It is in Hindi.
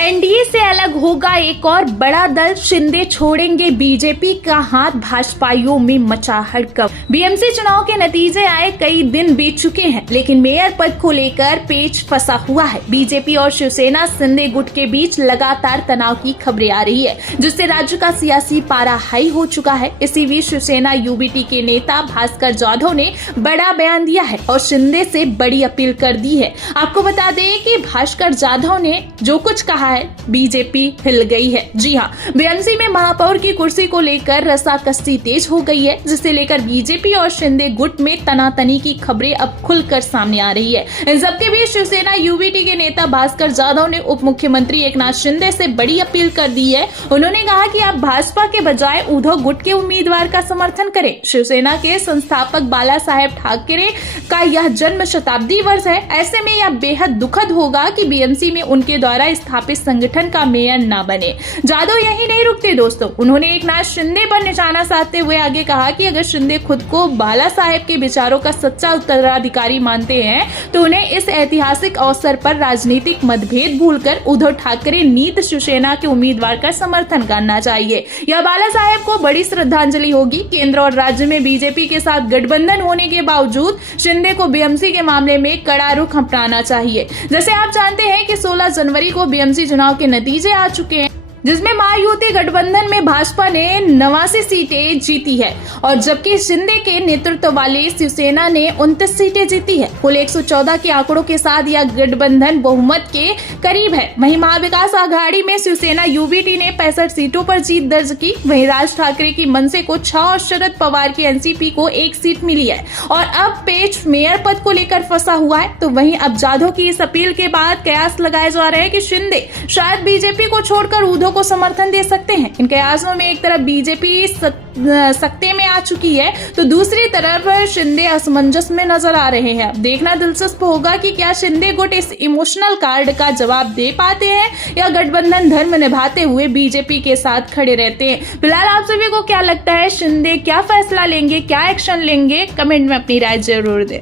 एनडीए से अलग होगा एक और बड़ा दल, शिंदे छोड़ेंगे बीजेपी का हाथ, भाजपाइयों में मचा हड़कंप। बीएमसी चुनाव के नतीजे आए कई दिन बीत चुके हैं, लेकिन मेयर पद को लेकर पेच फंसा हुआ है। बीजेपी और शिवसेना शिंदे गुट के बीच लगातार तनाव की खबरें आ रही है, जिससे राज्य का सियासी पारा हाई हो चुका है। इसी बीच शिवसेना यूबीटी के नेता भास्कर जाधव ने बड़ा बयान दिया है और शिंदे से बड़ी अपील कर दी है। आपको बता दें कि भास्कर जाधव ने जो कुछ कहा है, बीजेपी हिल गई है। जी हां, बीएमसी में महापौर की कुर्सी को लेकर रसाकसी तेज हो गई है, जिसे लेकर बीजेपी और शिंदे गुट में तनातनी की खबरें अब खुलकर सामने आ रही है। इन सबके बीच शिवसेना यूबीटी के नेता भास्कर जाधव ने उप मुख्यमंत्री एकनाथ शिंदे से बड़ी अपील कर दी है। उन्होंने कहा कि आप भाजपा के बजाय उद्धव गुट के उम्मीदवार का समर्थन करें। शिवसेना के संस्थापक बाला साहेब ठाकरे का यह जन्म शताब्दी वर्ष है। ऐसे में यह बेहद दुखद होगा कि बीएमसी में उनके द्वारा स्थापित संगठन का मेयर ना बने। जाधव यही नहीं रुकते दोस्तों, उन्होंने एकनाथ शिंदे पर निशाना साधते हुए आगे कहा कि अगर शिंदे खुद को बाला साहेब के विचारों का सच्चा उत्तराधिकारी मानते हैं तो उन्हें इस ऐतिहासिक अवसर पर राजनीतिक मतभेद भूलकर उद्धव ठाकरे नीत शिवसेना के उम्मीदवार का समर्थन करना चाहिए। यह बाला साहेब को बड़ी श्रद्धांजलि होगी। केंद्र और राज्य में बीजेपी के साथ गठबंधन होने के बावजूद शिंदे को बीएमसी के मामले में कड़ा रुख अपनाना चाहिए। जैसे आप जानते हैं कि 16 जनवरी को बीएमसी चुनाव के नतीजे आ चुके हैं, जिसमें महायुति गठबंधन में भाजपा ने 89 सीटें जीती है और जबकि शिंदे के नेतृत्व वाली शिवसेना ने 29 सीटें जीती है। कुल 114 के आंकड़ों के साथ यह गठबंधन बहुमत के करीब है। वहीं महाविकास आघाड़ी में शिवसेना यूबीटी ने 65 सीटों पर जीत दर्ज की। वहीं राज ठाकरे की मनसे को 6 और शरद पवार की एनसीपी को 1 सीट मिली है और अब पेच मेयर पद को लेकर फंसा हुआ है। तो वहीं अब जाधव की इस अपील के बाद कयास लगाए जा रहे हैं कि शिंदे शायद बीजेपी को छोड़कर उद्धव को समर्थन दे सकते हैं। इन कयासों में एक तरफ बीजेपी सत्ते में आ चुकी है तो दूसरी तरफ शिंदे असमंजस में नजर आ रहे हैं। देखना दिलचस्प होगा कि क्या शिंदे गुट इस इमोशनल कार्ड का जवाब दे पाते हैं या गठबंधन धर्म निभाते हुए बीजेपी के साथ खड़े रहते हैं। फिलहाल आप सभी को क्या लगता है, शिंदे क्या फैसला लेंगे, क्या एक्शन लेंगे? कमेंट में अपनी राय जरूर दें।